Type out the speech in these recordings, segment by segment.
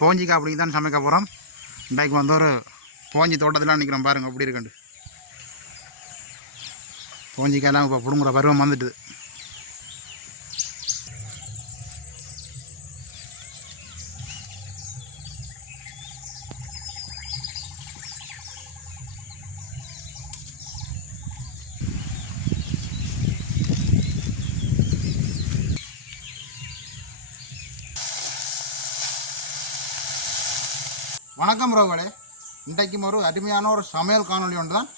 போஞ்சிக்காய் அப்படி தான் சமைக்க போகிறோம். இன்றைக்கு வந்து ஒரு போஞ்சி தோட்டத்தில் நிற்கிறோம் பாருங்கள் அப்படி இருக்குண்டு. போஞ்சிக்காயெல்லாம் இப்போ பிடுங்குற பருவம் வந்துட்டுது. வணக்கம் ரோகலே. இன்றைக்கும் ஒரு அருமையான ஒரு சமையல் காணொலி ஒன்று தான்.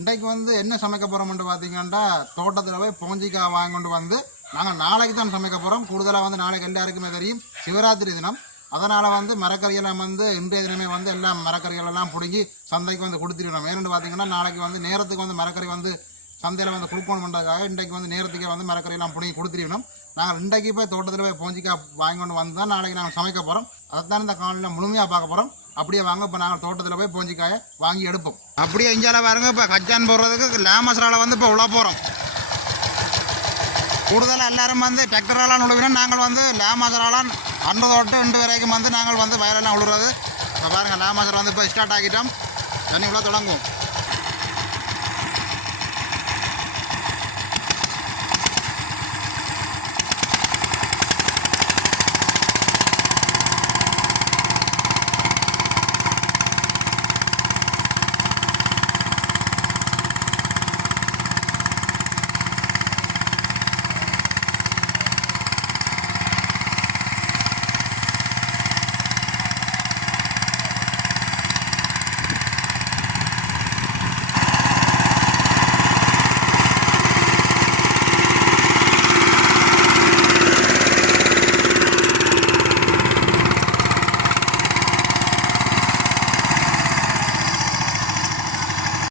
இன்றைக்கு வந்து என்ன சமைக்க போகிறோம்னு பார்த்தீங்கன்னா, தோட்டத்தில் போய் போஞ்சிக்காய் வாங்கி கொண்டு வந்து நாங்கள் நாளைக்கு தான் சமைக்க போகிறோம். கூடுதலாக வந்து நாளைக்கு எல்லாருக்குமே தெரியும் சிவராத்திரி தினம். அதனால் வந்து மரக்கறியெல்லாம் வந்து இன்றைய தினமே வந்து எல்லாம் மரக்கறிகளெல்லாம் பிடுங்கி சந்தைக்கு வந்து கொடுத்துருவோம். ஏன்னு பார்த்தீங்கன்னா, நாளைக்கு வந்து நேரத்துக்கு வந்து மரக்கறி வந்து சந்தையில் வந்து கொடுக்கணுன்றதுக்காக இன்றைக்கு வந்து நேரத்துக்கே வந்து மரக்கறியெல்லாம் பிடுங்கி கொடுத்துருவோம். நாங்கள் இன்றைக்கு போய் தோட்டத்தில் போய் போஞ்சிக்காய் வாங்கி கொண்டு வந்து தான் நாளைக்கு நாங்கள் சமைக்க போகிறோம். அதைத்தான் இந்த காலையில் முழுமையாக பார்க்க போகிறோம். அப்படியே வாங்க இப்போ நாங்கள் தோட்டத்தில் போய் போஞ்சிக்காயை வாங்கி எடுப்போம். அப்படியே இஞ்சால பாருங்க, இப்போ கச்சான் போடுறதுக்கு லேமசரால் வந்து இப்போ உள்ள போகிறோம். கூடுதலாக எல்லோரும் வந்து டிராக்டராலாம் உழுவினோம். நாங்கள் வந்து லேமசரால் அன்று தொட்டு இன்று வரைக்கும் வந்து நாங்கள் வந்து வயலெல்லாம் உழுறது. இப்போ பாருங்கள் லேமசர் வந்து இப்போ ஸ்டார்ட் ஆகிட்டோம். தண்ணி உள்ள தொடங்கும்.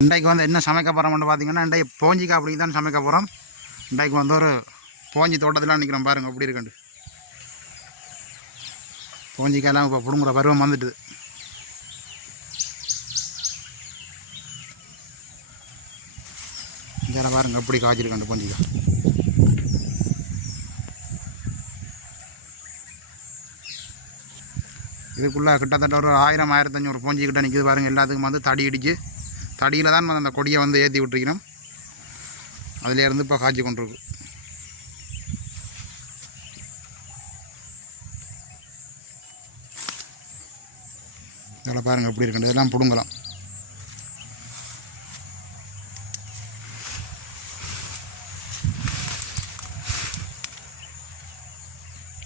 இன்றைக்கு வந்து என்ன சமைக்க போகிறோம்னு பார்த்தீங்கன்னா, இன்றைக்கு போஞ்சிக்காய் அப்படி தான் சமைக்க போகிறோம். இன்றைக்கு வந்து ஒரு போஞ்சி தோட்டத்தில் நிற்கிறோம் பாருங்கள் அப்படி இருக்குண்டு. போஞ்சிக்காயெல்லாம் இப்போ பிடுங்குற பருவம் வந்துட்டுது. இங்கே பாருங்கள் எப்படி காய்ச்சிருக்காண்டு போஞ்சிக்காய். இதுக்குள்ளே கிட்டத்தட்ட ஒரு 1000-1500 போஞ்சி கிட்ட நிற்கிது பாருங்கள். எல்லாத்துக்கும் வந்து தடி இடிச்சு தடியில் தான் அந்த கொடியை வந்து ஏற்றி விட்டுருக்கணும். அதிலேருந்து இப்போ காய்ச்சி கொண்டிருக்கு. இதில் பாருங்கள் எப்படி இருக்குண்டு. இதெல்லாம் பிடுங்கலாம்.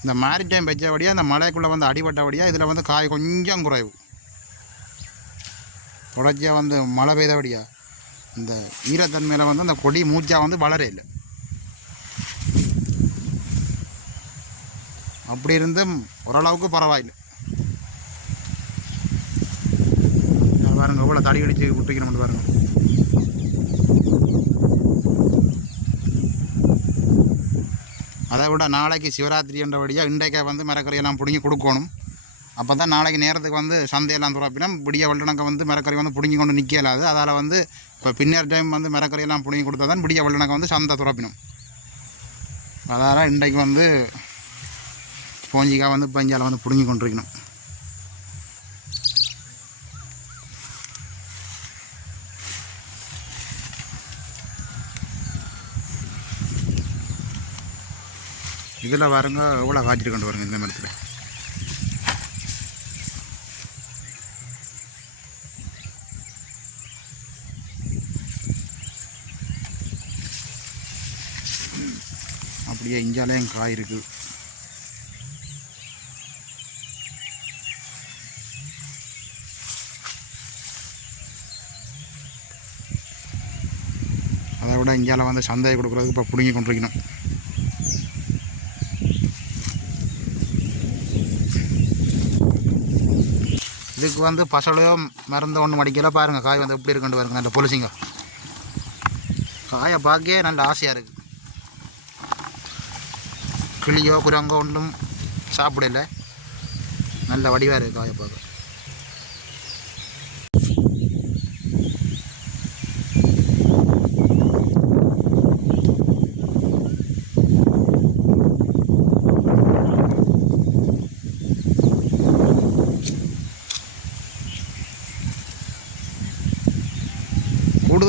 இந்த மேரிடைம் வச்சபடியாக இந்த மலைக்குள்ளே வந்து அடிபட்டபடியாக இதில் வந்து காய் கொஞ்சம் குறைவு. தொடர்ச்சியாக வந்து மழை பெய்தபடியா இந்த ஈரத்தன்மையில் வந்து அந்த கொடி மூச்சாக வந்து வளர இல்லை. அப்படி இருந்தும் ஓரளவுக்கு பரவாயில்லை. பாருங்கள் எவ்வளோ தடி அடித்து விட்டுக்கணும் பாருங்கள். அதை விட நாளைக்கு சிவராத்திரி என்றபடியாக இன்றைக்கே வந்து மரக்கறியெல்லாம் பிடுங்கி கொடுக்கணும். அப்போ தான் நாளைக்கு நேரத்துக்கு வந்து சந்தையெல்லாம் துறப்பினோம். விடிய வெள்ளனக்க வந்து மரக்கறி வந்து பிடுங்கி கொண்டு நிற்கலாது. அதால் வந்து இப்போ பின்னர் டைம் வந்து மரக்கறியெல்லாம் பிடுங்கி கொடுத்தா தான் விடிய வெள்ளனக்க வந்து சந்தை துறப்பினோம். அதால் இன்றைக்கு வந்து போஞ்சிக்காய் வந்து பஞ்சால் வந்து பிடுங்கி கொண்டிருக்கணும். இதில் பாருங்க எவ்வளோ காய்ச்சிருக்கண்டு பாருங்க. இந்த மரத்தில் அப்படியே இஞ்சாலையும் காய் இருக்குது. அதை விட இஞ்சால வந்து சந்தையை கொடுக்குறதுக்கு இப்போ பிடுங்கி கொண்டிருக்கணும். இதுக்கு வந்து பசலையோ மருந்து ஒன்று மடிக்கல. பாருங்கள் காய் வந்து எப்படி இருக்குன்னு பாருங்கள். நல்ல பொலிசிங்க காயை பார்க்கவே நல்ல ஆசையாக இருக்குது. கிளியோ குரங்கோ ஒன்றும் சாப்பிடல. நல்ல வடிவாக இருக்குது காயை பார்க்க.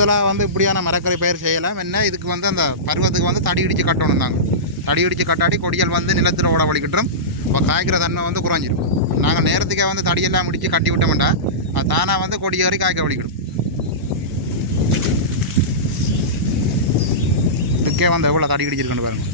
கூடுதலாக வந்து இப்படியான மரக்கறி பயிர் செய்யலாம். என்ன இதுக்கு வந்து அந்த பருவத்துக்கு வந்து தடி இடித்து கட்டணும். நாங்கள் தடி இடித்து கட்டாடி கொடிகள் வந்து நிலத்தில் ஓட வலிக்கிட்டுரும். இப்போ காய்க்கிற தன்மை வந்து குறைஞ்சிடும். நாங்கள் நேரத்துக்கே வந்து தடியெல்லாம் முடித்து கட்டி விட்டோம்டா அது தானாக வந்து கொடி ஏறி காய்க்க வலிக்கிடும். இதுக்கே வந்து எவ்வளோ தடி இடிச்சிருக்குன்னு பாருங்க.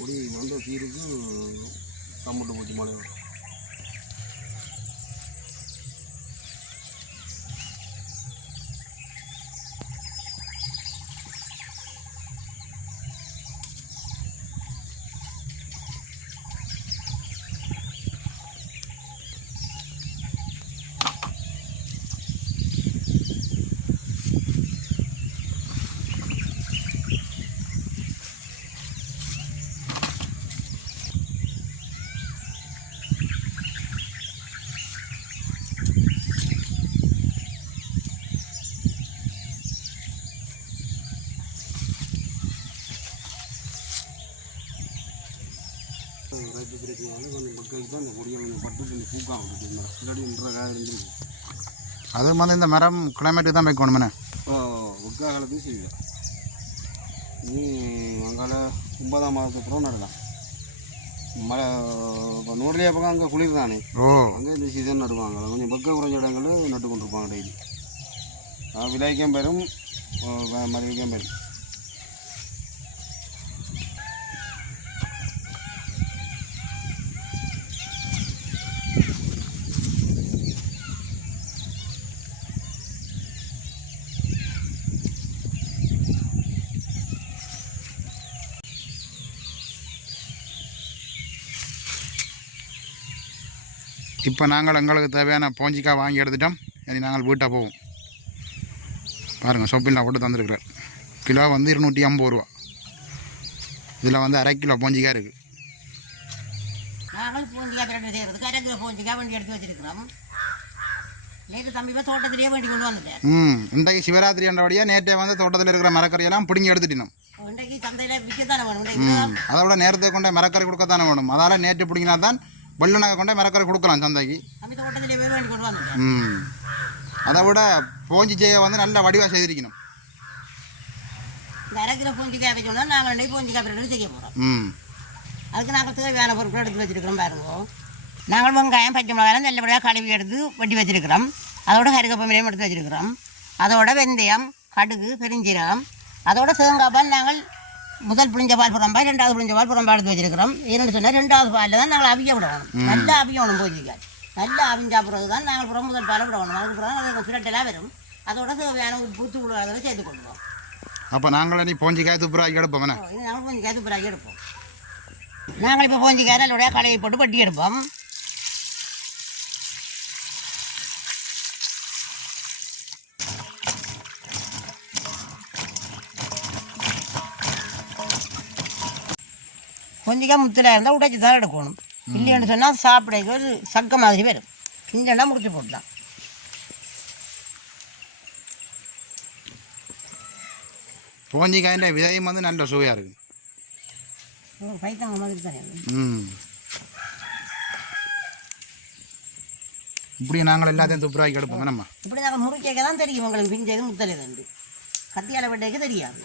கொடி வந்து சீருக்கு கம்முட்டு போச்சு மழை வரும். ரைட்டு பிரச்சனை கொஞ்சம் மக்களுக்கு தான் இந்த கொடியை கொஞ்சம் பட்டு கொஞ்சம் பூக்காம மரம் இல்லாடி இன்ற காய இருந்துருக்கு. அது மாதிரி இந்த மரம் கிளைமேட்டுக்கு தான் வைக்கணுமே. ஒக்கா காலத்துக்கு செய்யுது. நீ அங்கால 9ஆம் மாதத்துக்கு அப்புறம் நடலாம். மழை இப்போ நூறுலேயே பக்கம் அங்கே குளிர் தானே. அங்கே இந்த சீசன் நடுவாங்க. கொஞ்சம் பக்க குறைஞ்ச இடங்களும் நட்டு கொண்டிருப்பாங்க டெய்லி. விலைக்கும் பெறும் மறுவிக்கும் பெறும். இப்போ நாங்கள் எங்களுக்கு தேவையான போஞ்சிக்காய் வாங்கி எடுத்துட்டோம். இனி நாங்கள் வீட்டாக போவோம். பாருங்கள் ஷாப்பில் நான் போட்டு தந்துருக்குறார். கிலோ வந்து 250 ரூபா. இதில் வந்து 1/2 கிலோ போஞ்சிக்காய் இருக்குது. நாங்கள் பூஞ்சிக்காய் பிரட்டை செய்கிறதுக்கு 1/2 கிலோ பூஞ்சிக்காய் வண்டி எடுத்து வச்சுருக்கிறோம். நேற்று தம்பி தோட்டத்திலேயே வண்டி கொண்டு வந்துட்டேன். இன்றைக்கு சிவராத்திரி என்றபடியாக நேற்றே வந்து தோட்டத்தில் இருக்கிற மரக்கறியெல்லாம் பிடுங்கி எடுத்துட்டினோம். இன்றைக்கு சந்தையில் விற்கத்தானே வேணும். அதை விட நேரத்தை கொண்டே மரக்கறி கொடுக்கத்தானே வேணும். அதால் நேற்று பிடிங்கினா தான் வெள்ளனாக கொண்டே மரக்கறி கொடுக்கலாம் சந்தைக்கு. அதை விட போஞ்சி செய்ய வந்து நல்ல வடிவாக செய்திருக்கணும். இந்த 1/2 கிலோ பூஞ்சிக்காய் வச்சோம்னா நாங்கள் நெய் பூஞ்சிக்காய் பிரட்டை செய்ய போகிறோம். அதுக்கு நாங்கள் தேவையான பொருட்கள் எடுத்து வச்சுருக்கிறோம். பாருங்க, நாங்கள் வெங்காயம் பச்சை மிளகாய் நல்லபடியாக கழுவி எடுத்து வெட்டி வச்சுருக்கிறோம். அதோட கருகப்பமிலையும் எடுத்து வச்சுருக்கிறோம். அதோட வெந்தயம், கடுகு, பெருஞ்சீரகம், அதோட தேங்காய் பால் நாங்கள் முதல் புளிஞ்ச பால் புறம்பாய், 2வது புளிஞ்ச பால் புறம்பா எடுத்து வச்சுருக்கிறோம். ஏன்னு சொன்னால் 2வது பாலில் தான் நாங்கள் அவிய விடணும். நல்லா அவியணும் பூஞ்சிக்காய். நல்லா அவிஞ்சா பிறகு தான் நாங்கள் புறம் முதல் பாலை விடணும். அதுக்கு பிறகு அது பிரட்டெல்லாம் வரும். அதோட தேவையான உப்பு தூள் சேர்த்து கொள்வோம். அப்போ நாங்கள் நீ போஞ்சிக்காய் துப்புராக்கி எடுப்போம். இது நாங்கள் பூஞ்சிக்காய் துப்புராக்கி எடுப்போம். நாங்கள் இப்போ பூஞ்சிக்காய் நல்லபடியாக கழுவி போட்டு வட்டி எடுப்போம். கொஞ்சம் முத்தில் இருந்தால் உடைச்சி தான் எடுக்கணும். இல்லைன்னு சொன்னால் சாப்பிடைக்கு ஒரு சக்க மாதிரி வரும். கிஞ்சனா முடிச்சு போட்டுலாம். பூஞ்சிக்காயின் விதையும் வந்து நல்ல சுவையாக இருக்குது. பைத்தங்க மாதிரி தானே. இப்படி நாங்கள் எல்லாத்தையும் துப்புராக்கி எடுப்போம். நம்ம இப்படி நாங்கள் முறிக்க தான் தெரியும். உங்களுக்கு பிஞ்சது முத்தலை தண்டு கத்தியால் வெட்டைக்கு தெரியாது.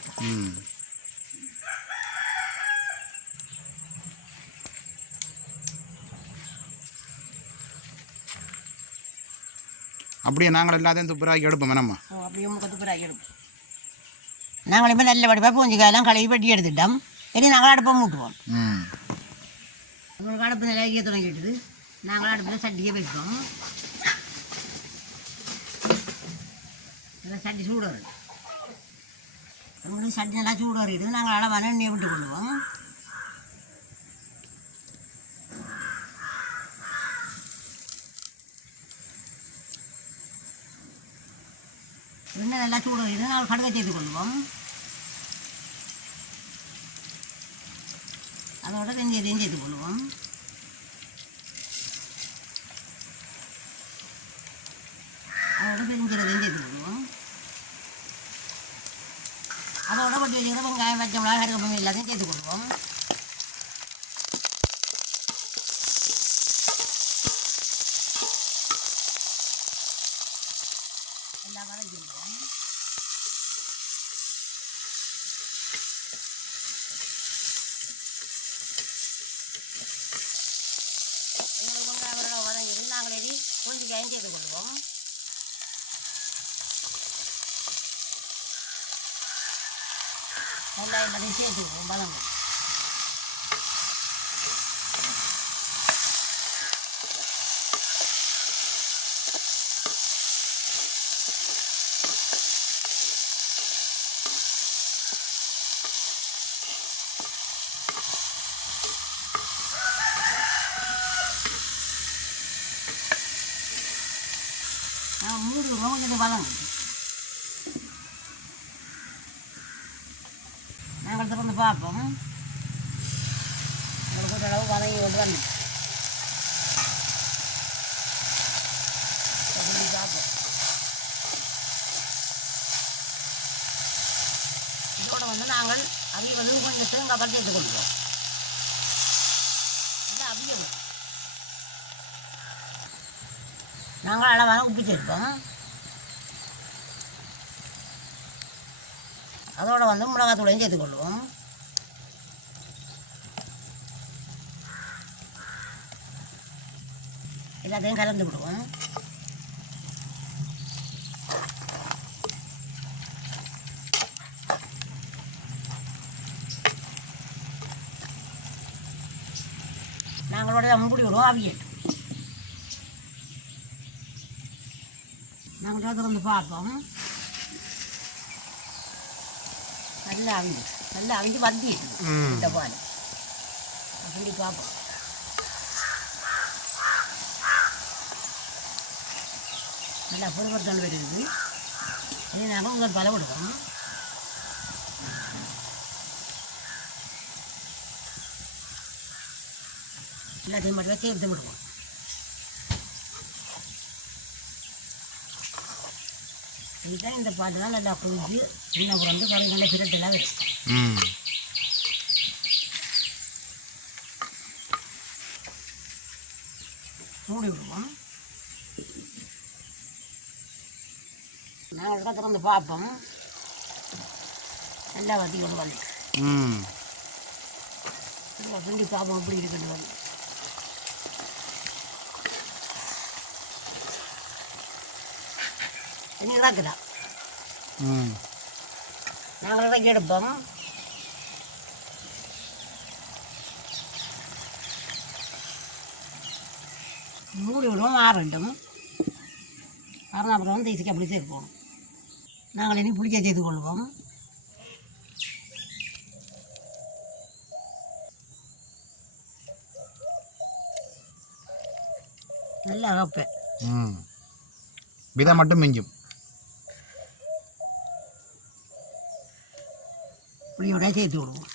அப்படியே நாங்கள் எல்லாத்தையும் துப்புராக்கி எடுப்போம். நம்ம அப்படியே துப்புராக்கி எடுப்போம். நாங்கள் இப்போ நல்ல வடிவாக பூஞ்சிக்காயெல்லாம் கழுவி வெட்டி எடுத்துட்டோம். இனி நாங்கள் அடுப்பை மூட்டுவோம். உங்களுக்கு அடுப்பு நிலைய தொடங்கிட்டுது. நாங்கள் அடுப்பில் சட்டியை வைப்போம். சட்டி சூடு வரும். உங்களுக்கு சட்டி நல்லா சூடு வரையிடுது. நாங்கள் அளவான எண்ணெயை விட்டு கொள்வோம். எண்ணெய் நல்லா சூடு இது நாங்கள் கடுகை சேர்த்து கொள்வோம். அதோட வெந்தயத்தையும் சேர்த்து கொள்வோம். அதோட பெருஞ்சீரகத்தையும் சேர்த்து கொள்வோம். அதோட வட்டி வச்சுக்கிற வெங்காயம் பச்சை மிளகாய் கருவேப்பிலை எல்லாத்தையும் சேர்த்து கொள்வோம். எல்லாம் வதக்கிடுவோம். வெங்காயம் வதங்கிட்டு நாங்கள் கொஞ்சம் காயும் சேர்த்து கொள்வோம். நல்லா எல்லாத்தையும் சேர்த்துக்குவோம். வதங்கும். மூடுவோம். கொஞ்சம் வதங்கும். நாங்கள் திறந்து பார்ப்போம். உங்களுக்கு ஒரு அளவு வதங்கி கொண்டு வந்து பார்ப்போம். இதோட வந்து நாங்கள் அவிய வந்து கொஞ்சம் தேங்காய் பறித்து எடுத்துக்கொள்வோம். இல்லை அவிய நாங்கள் அளவான உப்பு சேர்ப்போம். அதோடு வந்து மிளகாத்தூளையும் சேர்த்துக்கொள்வோம். எல்லாத்தையும் கலந்து விடுவோம். நாங்களோட மூடி விடுவோம். அவியட்டும். நாங்கள் திறந்து பார்ப்போம். நல்லா அவிஞ்சு வந்திட்டு இந்த பால் அப்படி பார்ப்போம். நல்லா பொறுப்படுத்தாண்டு வருது. இதே நாங்கள் உங்கள் பல கொடுப்போம். எல்லாத்தையும் மட்டும் சேர்த்து விடுவோம். இதுதான் இந்த பாட்டுலாம் நல்லா குளிச்சு இன்னும் வந்து கறி நல்ல பிரட்டெல்லாம் வரும். மூடி விடுவோம். நாங்கள் திறந்து பார்ப்போம். நல்லா வத்தி கொண்டு வந்து பிண்டி பார்ப்போம் எப்படி இருக்குன்னு வந்து. இனி இறக்குதான் நாங்கள் இறக்கி எடுப்போம். மூடி விடுவோம். ஆறட்டும். ஆறுனா அப்புறம் வந்து இசுக்கு அப்படி சேர்ப்போம். நாங்கள் இனி புளிக்க செய்து கொள்வோம். நல்லா வைப்பேன். விதை மட்டும் மிஞ்சும். புளியோட சேர்த்து விடுவோம்.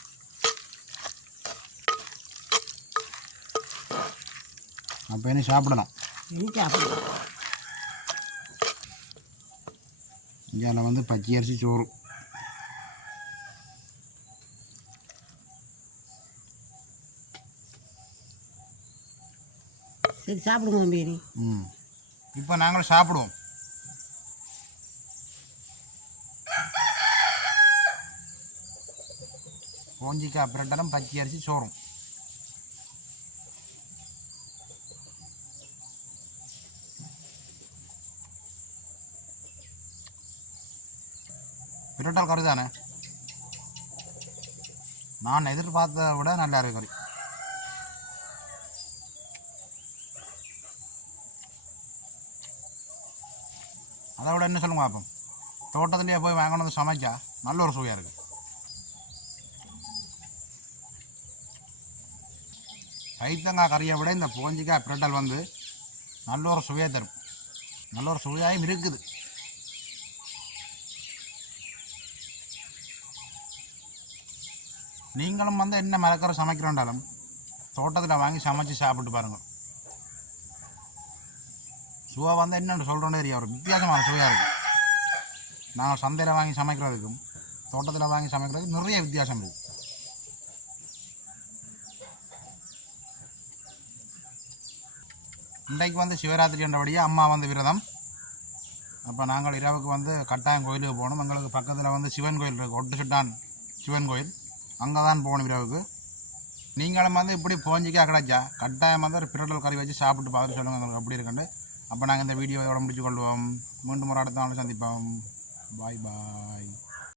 அப்போ என்ன சாப்பிடலாம். இனி சாப்பிடுவோம். இந்தியாவில் வந்து பச்சை அரிசி சோறு. சரி சாப்பிடுவோம் பேரி. இப்போ நாங்கள் சாப்பிடுவோம். போஞ்சிக்காய் பிரட்டலும் பச்சை அரிசி சோறும். பிரட்டல் கறி தானே, நான் எதிர்பார்த்ததை விட நல்லா இருக்கு கறி. அதை விட என்ன சொல்லுங்க பார்ப்போம். தோட்டத்துலேயே போய் வாங்கினது சமைச்சா நல்ல ஒரு சுவையாக இருக்குது. கைத்தங்காய் கறியை விட இந்த போஞ்சிக்காய் பிரட்டல் வந்து நல்ல ஒரு சுவையாக தரும். நல்ல ஒரு சுவையாகவும் இருக்குது. நீங்களும் வந்து என்ன மரக்கரை சமைக்கிறோண்டாலும் தோட்டத்தில் வாங்கி சமைச்சு சாப்பிட்டு பாருங்கள். சுவை வந்து என்னென்னு சொல்கிறோன்னே தெரியும், ஒரு வித்தியாசமான சுவையாக இருக்குது. நாங்கள் சந்தையில் வாங்கி சமைக்கிறதுக்கும் தோட்டத்தில் வாங்கி சமைக்கிறதுக்கும் நிறைய வித்தியாசம் இருக்குது. இன்றைக்கு வந்து சிவராத்திரி என்றபடியே அம்மா வந்து விரதம். அப்போ நாங்கள் இரவுக்கு வந்து கட்டாயம் கோயிலுக்கு போகணும். எங்களுக்கு பக்கத்தில் வந்து சிவன் கோயில் இருக்குது, ஒட்டு சுட்டான் சிவன் கோயில், அங்கே தான் போகணும் இரவுக்கு. நீங்களும் வந்து இப்படி போஞ்சிக்கா கிடைச்சா கட்டாயம் வந்து ஒரு பிரட்டல் கறி வச்சு சாப்பிட்டு பார்த்துட்டு சொல்லுங்கள் எங்களுக்கு எப்படி இருக்குன்னு. அப்போ நாங்கள் இந்த வீடியோவோட முடிச்சு கொள்வோம். மீண்டும் ஒரு அடுத்த நாள் சந்திப்போம். பாய் பாய்.